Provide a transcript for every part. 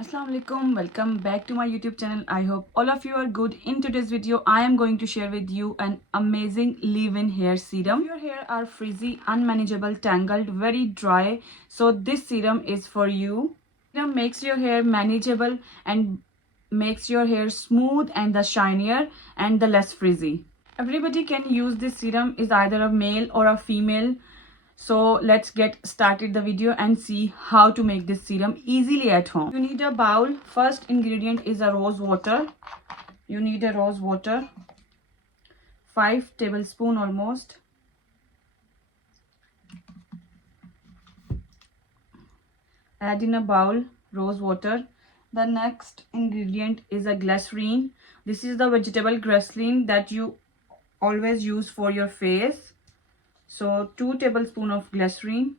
Assalamu alaikum, welcome back to my YouTube channel. I hope all of you are good. In today's video I am going to share with you an amazing leave-in hair serum. If your hair are frizzy, unmanageable, tangled, very dry, so this serum is for you. Serum makes your hair manageable and makes your hair smooth and the shinier and the less frizzy. Everybody can use this serum, is either a male or a female. So let's get started the video and see how to make this serum easily at home. You need a bowl. First ingredient is a rose water. You need a rose water, 5 tablespoons almost. Add in a bowl rose water. The next ingredient is a glycerin. This is the vegetable glycerin that you always use for your face. So 2 tablespoons of glycerin.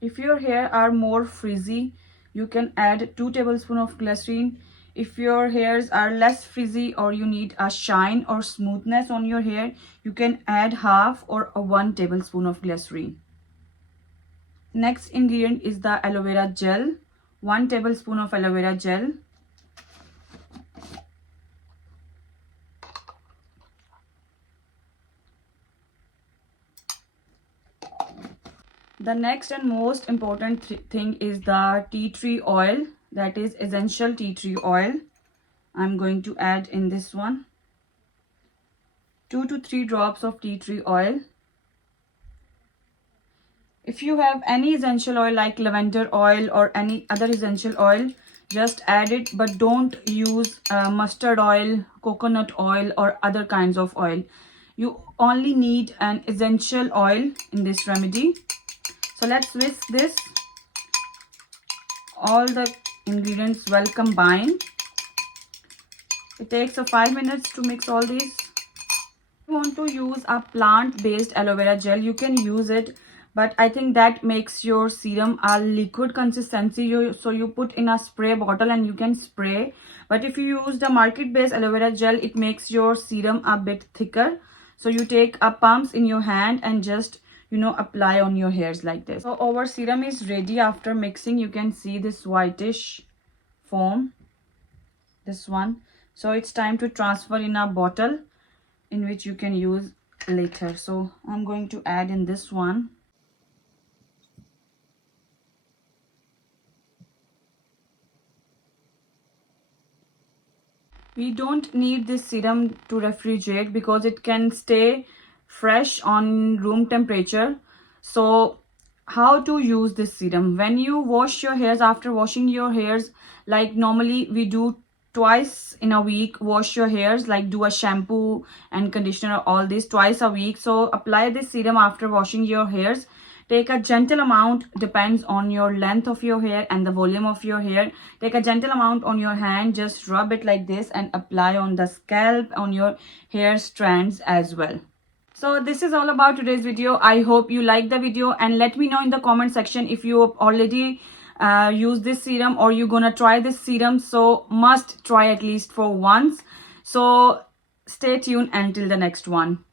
If your hair are more frizzy, you can add 2 tablespoons of glycerin. If your hairs are less frizzy or you need a shine or smoothness on your hair, you can add half or 1 tablespoon of glycerin. Next ingredient is the aloe vera gel, 1 tablespoon of aloe vera gel. The next and most important thing is the tea tree oil, that is essential tea tree oil. I'm going to add in this one 2 to 3 drops of tea tree oil. If you have any essential oil like lavender oil or any other essential oil, just add it, but don't use mustard oil, coconut oil or other kinds of oil. You only need an essential oil in this remedy. So let's whisk this. All the ingredients well combined. It takes 5 minutes to mix all these. If you want to use a plant-based aloe vera gel, you can use it, but I think that makes your serum a liquid consistency. So you put in a spray bottle and you can spray. But if you use the market-based aloe vera gel, it makes your serum a bit thicker. So you take a pumps in your hand and just apply on your hairs like this. So our serum is ready. After mixing, you can see this whitish foam, this one. So it's time to transfer in a bottle in which you can use later. So I'm going to add in this one. We don't need this serum to refrigerate because it can stay fresh on room temperature. So how to use this serum? When you wash your hairs, after washing your hairs, like normally we do twice in a week, wash your hairs, like do a shampoo and conditioner, all this twice a week. So apply this serum after washing your hairs. Take a gentle amount, depends on your length of your hair and the volume of your hair. Take a gentle amount on your hand, just rub it like this and apply on the scalp, on your hair strands as well. So this is all about today's video. I hope you like the video and let me know in the comment section if you already use this serum or you're gonna try this serum. So must try at least for once. So stay tuned until the next one.